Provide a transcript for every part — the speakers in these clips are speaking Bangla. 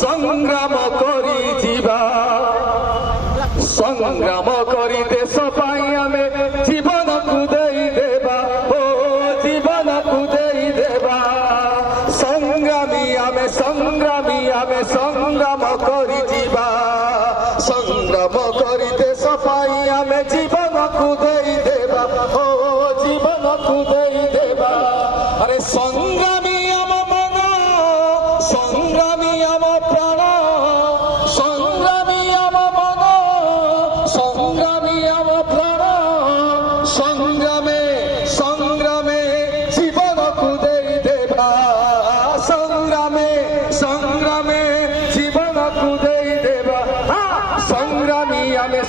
সংগ্রাম করি যা সংগ্রাম করি দেশ পাই আমি জীবন কুদেই দেবা ও জীবন কুদেই দেবা সংগ্রামী আমি সংগ্রাম করি যা সংগ্রাম করি দেশ পাই আমি জীবন কুদেই দেবা ও জীবন কুদেই দেবা আরে সংগ্রামী আমার মন সংগ্রামী আমার প্রাণ সংগ্রামী আমার মন সংগ্রামী আমার প্রাণ সংগ্রামে সংগ্রামে জীবন কুদেই দেবা সংগ্রামে সংগ্রামে জীবন কুদেই দেবা সংগ্রামী আমি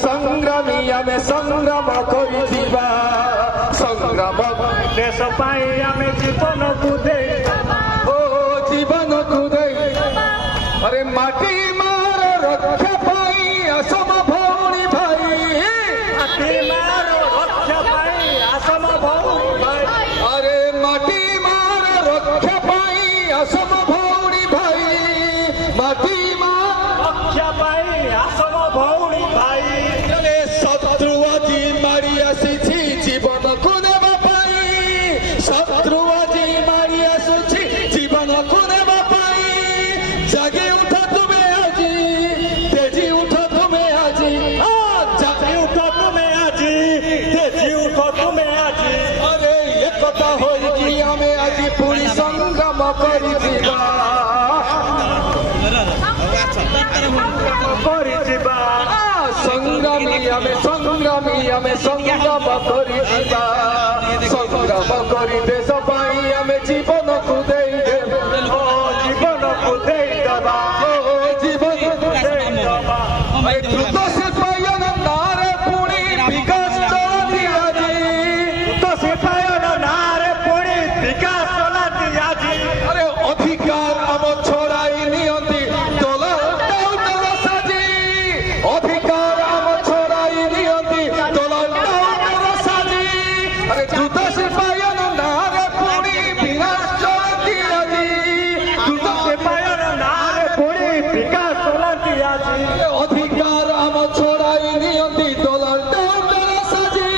সংগ্রাম করি দিবা সংগ্রাম দেশ পাই আমি জীবন কুদেই ও জীবন কুদেই আরে মাটি মার রক্ষা পাই আসম ভৌণী ভাই মাটি মার রক্ষা পাই আসম ভৌণী ভাই আরে মাটি মার রক্ষা পাই আসম ভৌণী ভাই মাটি মার রক্ষা পাই আসম ভৌণী ভাই আরে শত্রু আজি মারি আসিছি জীবন কুদেবা পাই শত্রু আজি মারি আসুছি জীবন কুদেবা পাই জাগে উঠো তুমি আজি তেজি উঠো তুমি আজি জাগি উঠো তুমি আজি তেজি উঠো তুমি আজি আরে একতা হইকি আমি আজি পুরি সংগ্রাম করি দিবা করি ଯିବା সংগ্রামী আমি সংগ্রাম করি দিবা সংগ্রাম করি দেশ পাই আমি জীবন কুদেই দেব ও জীবনକୁ ଦେଇଦେବା ও জীবন ଦେଇଦେବା দ্রুত সে পাইন নারে পুরি বিকাশ চলতি আজি ତ ସିପାହୀର ନାଁରେ ପୁଣି ବିକାଶ ଚଲାନ୍ତି ଆଜି আরে অধিকার আম ছড়াই নিয়ন্তি দলাল টাউটার সাজি অধিকার আম ছড়াই নিয়ন্তি দলাল টাউটার সাজি আরে দ্রুত সে পাইন নারে পুরি বিকাশ চলতি আজি দ্রুত সে ସିପାହୀର ନାଁରେ ପୁଣି ବିକାଶ ଚଲାନ୍ତି ଆଜି অধিকার আম ছড়াই নিয়ন্তি দলাল টাউটার সাজি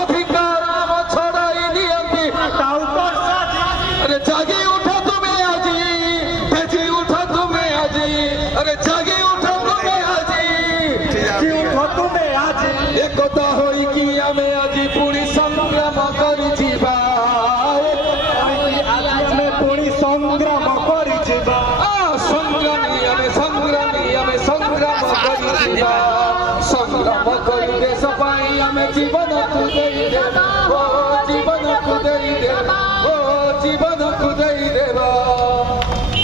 অধিকার আম ছড়াই নিয়ন্তি টাউটর সাজি अरे जागे उठा तुम्हें आजी भेजी उठा तुम्हें आजी अरे जागे उठा तुम्हें आजी ଜି ଉଠ ତୁମେ ଆଜି एकता होई कि आमे आजी पूरी संग्राम करी जीवा ଆମେ ପୁଣି ସଂଗ୍ରାମ କରିଯିବା संग्रामी आमे संग्राम करी जीवा संग्राम करी देश पाई आमे जीवन को देई देबा ओ जीवन को देई देबा ओ जीवन को देई देबा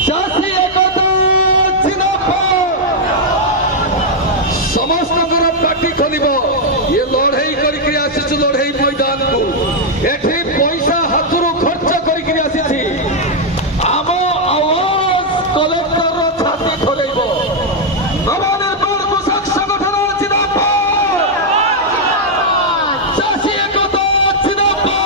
चासी एकता जिंदाबाद ସମସ୍ତଙ୍କର ପାର୍ଟି ଖୋଲିବ ଇଏ ଲଢେଇ କରିକି ଆସିଛୁ ଲଢେଇ ମଇଦାନକୁ ଏଠି ପଇସା ହାତରୁ ଖର୍ଚ୍ଚ କରିକି ଆସିଛି ଆମ ଆୱାଜ କଲେକ୍ଟରର ଛାତି ଖୋଲେଇବ ନବନିର୍ମାଣ କୃଷକ ସଂଗଠନ ଜିନ୍ଦାବାଦ ଚାଷୀ ଏକତା ଜିନ୍ଦାବାଦ